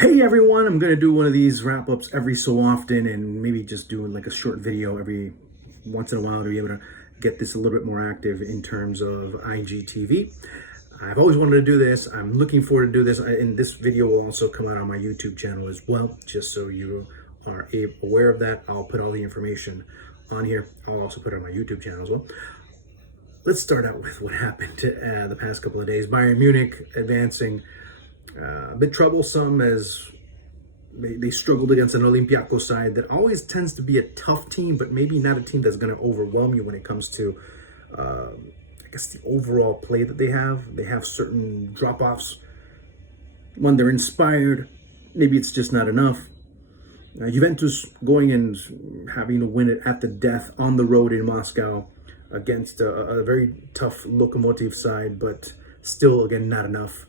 Hey everyone, I'm going to do one of these wrap ups every so often and maybe just do like a short video every once in a while to be able to get this a little bit more active in terms of IGTV. I've always wanted to do this. I'm looking forward to do this, and this video will also come out on my YouTube channel as well, just so you are aware of that. I'll put all the information on here. I'll also put it on my YouTube channel as well. Let's start out with what happened the past couple of days. Bayern Munich advancing, a bit troublesome as they struggled against an Olympiacos side that always tends to be a tough team, but maybe not a team that's going to overwhelm you when it comes to, I guess, the overall play that they have. They have certain drop-offs. When they're inspired, maybe it's just not enough. Juventus going and having to win it at the death on the road in Moscow against a very tough Lokomotiv side, but still, again, not enough.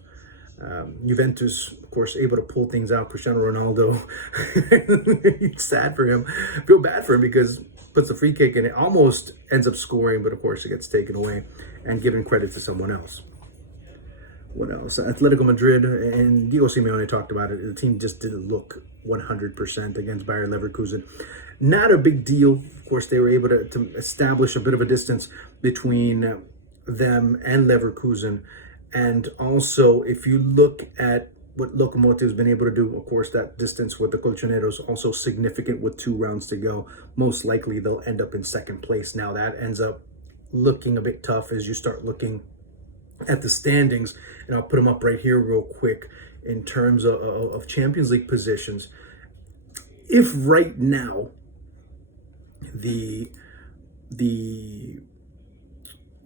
Juventus, of course, able to pull things out. Cristiano Ronaldo, it's sad for him. I feel bad for him because puts a free kick and it almost ends up scoring, but of course it gets taken away and given credit to someone else. What else? Atletico Madrid, and Diego Simeone talked about it. The team just didn't look 100% against Bayer Leverkusen. Not a big deal. Of course, they were able to establish a bit of a distance between them and Leverkusen. And also, if you look at what Lokomotiv has been able to do, of course, that distance with the Colchoneros also significant with 2 rounds to go. Most likely, they'll end up in second place. Now, that ends up looking a bit tough as you start looking at the standings. And I'll put them up right here real quick in terms of Champions League positions. If right now the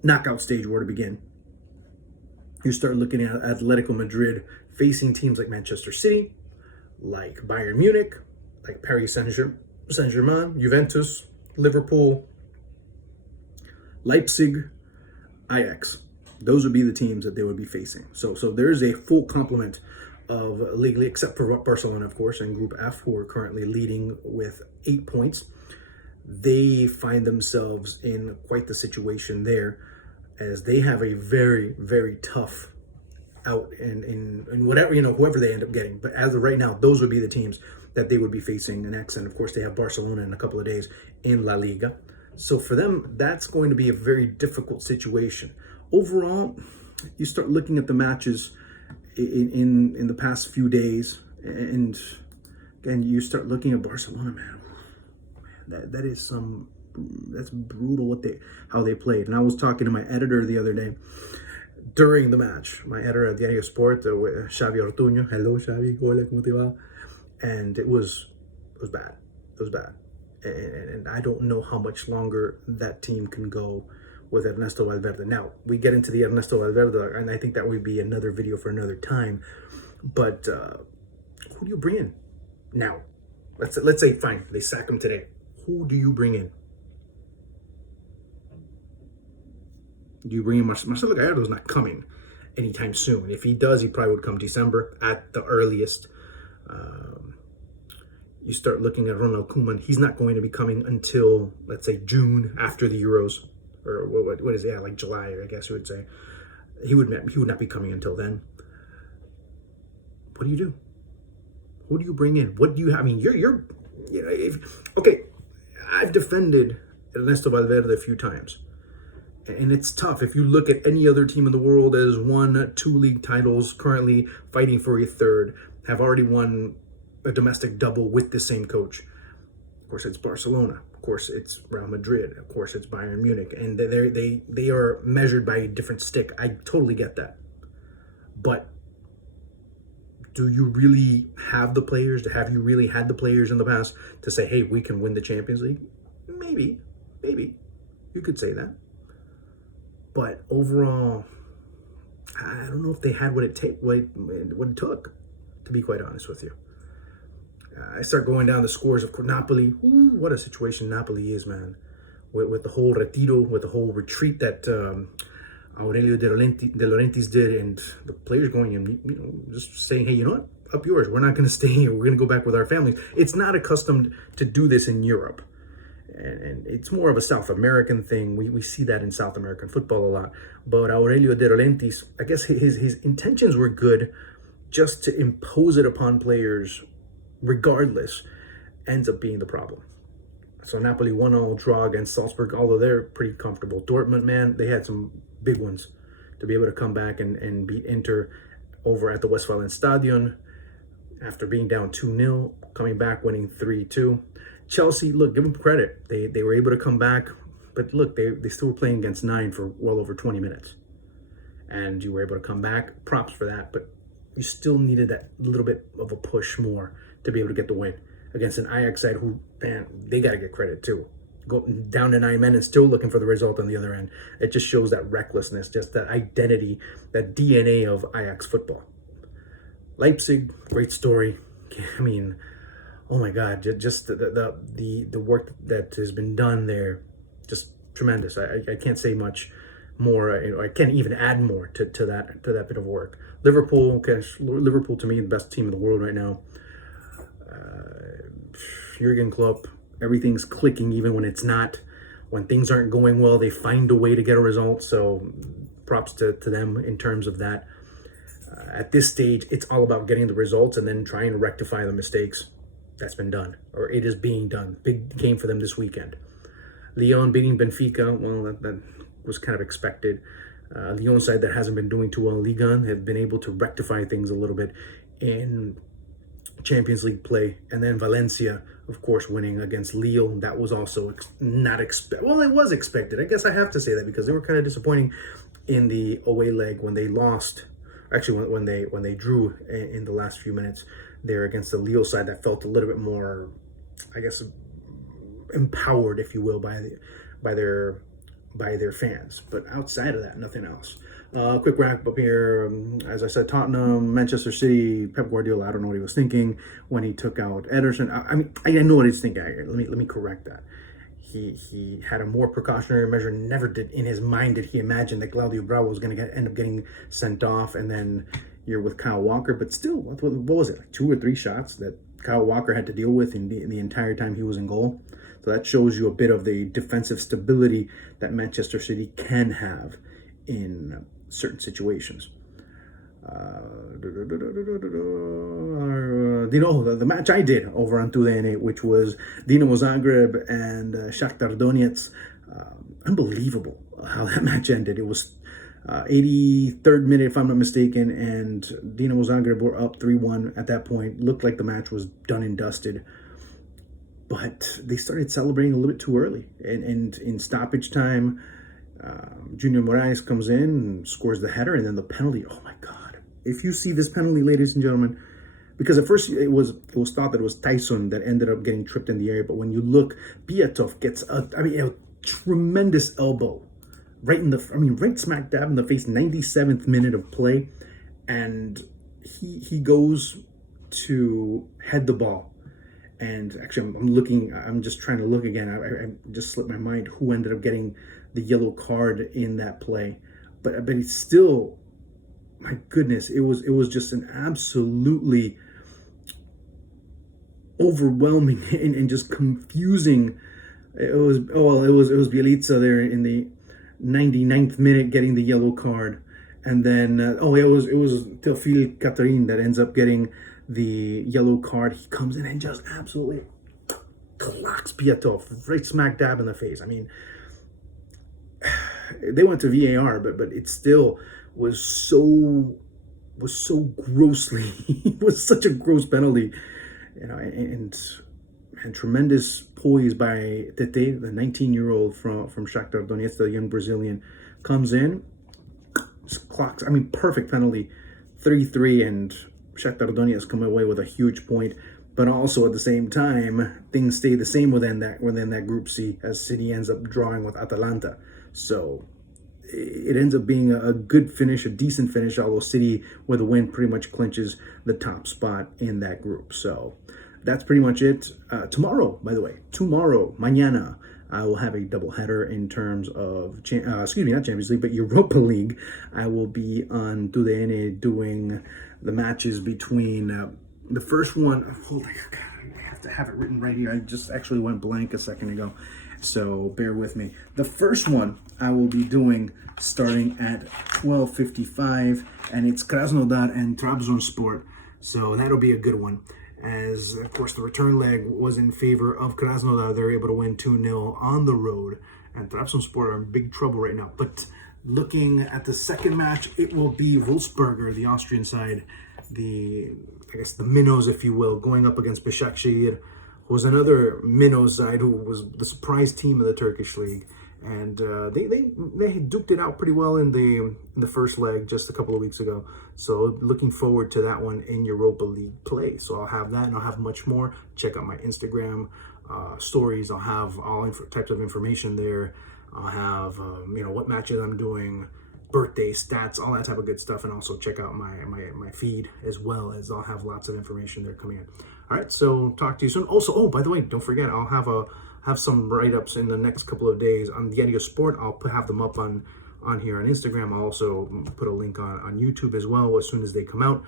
knockout stage were to begin, you start looking at Atletico Madrid facing teams like Manchester City, like Bayern Munich, like Paris Saint-Germain, Juventus, Liverpool, Leipzig, Ajax. Those would be the teams that they would be facing. So there's a full complement of legally, except for Barcelona, of course, in Group F, who are currently leading with 8 points. They find themselves in quite the situation there, as they have a very, very tough out in whatever, whoever they end up getting. But as of right now, those would be the teams that they would be facing next. And of course, they have Barcelona in a couple of days in La Liga. So for them, that's going to be a very difficult situation. Overall, you start looking at the matches in the past few days, and again, you start looking at Barcelona, man. That's brutal how they played. And I was talking to my editor the other day during the match. My editor at Diario Sport, Xavi Ortuño. Hello, Xavi. Hola, ¿cómo te va? And it was bad. It was bad. And I don't know how much longer that team can go with Ernesto Valverde. Now, we get into the Ernesto Valverde, and I think that would be another video for another time. But who do you bring in now? Let's say, fine, they sack him today. Who do you bring in? Do you bring in Marcelo Gallardo's not coming anytime soon. If he does, he probably would come December at the earliest. You start looking at Ronald Koeman. He's not going to be coming until, let's say, June, after the Euros, or what is it? Yeah, like July, I guess you would say. He would not be coming until then. What do you do? Who do you bring in? What do you have? I mean, okay, I've defended Ernesto Valverde a few times. And it's tough. If you look at any other team in the world that has won 2 league titles, currently fighting for a third, have already won a domestic double with the same coach. Of course, it's Barcelona. Of course, it's Real Madrid. Of course, it's Bayern Munich. And they are measured by a different stick. I totally get that. But do you really have the players? Have you really had the players in the past to say, hey, we can win the Champions League? Maybe. You could say that. But overall, I don't know if they had what it took, to be quite honest with you. I start going down the scores of Napoli. Ooh, what a situation Napoli is, man. With the whole retiro, with the whole retreat that Aurelio De Laurentiis did, and the players going and just saying, hey, you know what? Up yours. We're not going to stay here. We're going to go back with our families. It's not accustomed to do this in Europe. And it's more of a South American thing. We see that in South American football a lot. But Aurelio De Laurentiis, I guess his intentions were good, just to impose it upon players regardless ends up being the problem. So Napoli 1-0 draw against Salzburg, although they're pretty comfortable. Dortmund, man, they had some big ones to be able to come back and beat Inter over at the Westfalenstadion after being down 2-0, coming back, winning 3-2. Chelsea, look, give them credit. They were able to come back, but look, they still were playing against 9 for well over 20 minutes. And you were able to come back. Props for that, but you still needed that little bit of a push more to be able to get the win against an Ajax side who, man, they got to get credit too. Go down to 9 men and still looking for the result on the other end. It just shows that recklessness, just that identity, that DNA of Ajax football. Leipzig, great story. I mean, oh my God, just the work that has been done there, just tremendous. I can't say much more. I can't even add more to that bit of work. Liverpool to me, the best team in the world right now. Jurgen Klopp, everything's clicking even when it's not. When things aren't going well, they find a way to get a result. So props to them in terms of that. At this stage, it's all about getting the results and then trying to rectify the mistakes. That's been done, or it is being done. Big game for them this weekend. Lyon beating Benfica, well, that was kind of expected. Lyon side that hasn't been doing too well in Ligue 1 have been able to rectify things a little bit in Champions League play. And then Valencia, of course, winning against Lille. That was also not expected. Well, it was expected. I guess I have to say that because they were kind of disappointing in the away leg when they lost. Actually, when they drew in the last few minutes there against the Lille side that felt a little bit more, I guess, empowered, if you will, by their fans. But outside of that, nothing else. Quick wrap up here. As I said, Tottenham, Manchester City, Pep Guardiola. I don't know what he was thinking when he took out Ederson. I mean, I know what he's thinking. Let me correct that. He had a more precautionary measure. Never did in his mind did he imagine that Claudio Bravo was going to end up getting sent off, and then you're with Kyle Walker. But still, what was it, like 2 or 3 shots that Kyle Walker had to deal with in the entire time he was in goal? So that shows you a bit of the defensive stability that Manchester City can have in certain situations. The match I did over on TUDN, which was Dinamo Zagreb and Shakhtar Donetsk. Unbelievable how that match ended. It was 83rd minute, if I'm not mistaken, and Dinamo Zagreb were up 3-1 at that point. Looked like the match was done and dusted. But they started celebrating a little bit too early. And in stoppage time, Junior Moraes comes in and scores the header, and then the penalty. Oh my God. If you see this penalty, ladies and gentlemen, because at first it was thought that it was Tyson that ended up getting tripped in the area, but when you look, Piatov gets a tremendous elbow right smack dab in the face, 97th minute of play, and he goes to head the ball. And actually, I'm just trying to look again. I just slipped my mind who ended up getting the yellow card in that play, but it's still, my goodness, it was just an absolutely overwhelming and just confusing. It was Bielitsa there in the 99th minute getting the yellow card, and then it was Teofil Catherine that ends up getting the yellow card. He comes in and just absolutely clocks Piatov right smack dab in the face. I mean, they went to VAR, but it still was so grossly. It was such a gross penalty, and tremendous poise by Tete, the 19-year-old from Shakhtar Donetsk, the young Brazilian, comes in, just clocks. I mean, perfect penalty, 3-3, and Shakhtar Donetsk come away with a huge point. But also at the same time, things stay the same within that Group C as City ends up drawing with Atalanta. So it ends up being a good finish, a decent finish, although City with a win pretty much clinches the top spot in that group. So that's pretty much it. Tomorrow, by the way, mañana, I will have a doubleheader in terms of, not Champions League, but Europa League. I will be on TUDN doing the matches between The first one, hold on, I have to have it written right here. I just actually went blank a second ago, so bear with me. The first one I will be doing starting at 12:55, and it's Krasnodar and Trabzonspor, so that'll be a good one. As, of course, the return leg was in favor of Krasnodar. They're able to win 2-0 on the road, and Trabzonspor are in big trouble right now. But looking at the second match, it will be Wolfsberger, the Austrian side, I guess the minnows, if you will, going up against Başakşehir, who was another minnow side who was the surprise team of the Turkish league, and they duked it out pretty well in the first leg just a couple of weeks ago. So looking forward to that one in Europa League play. So I'll have that, and I'll have much more. Check out my Instagram stories. I'll have all types of information there. I'll have what matches I'm doing, birthday stats, all that type of good stuff, and also check out my feed as well, as I'll have lots of information there coming in. All right, so talk to you soon. Also, oh, by the way, don't forget, I'll have some write-ups in the next couple of days on Diario Sport. I'll have them up on here on Instagram. I'll also put a link on YouTube as well as soon as they come out.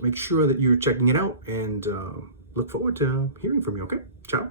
Make sure that you're checking it out, and look forward to hearing from you. Okay, ciao.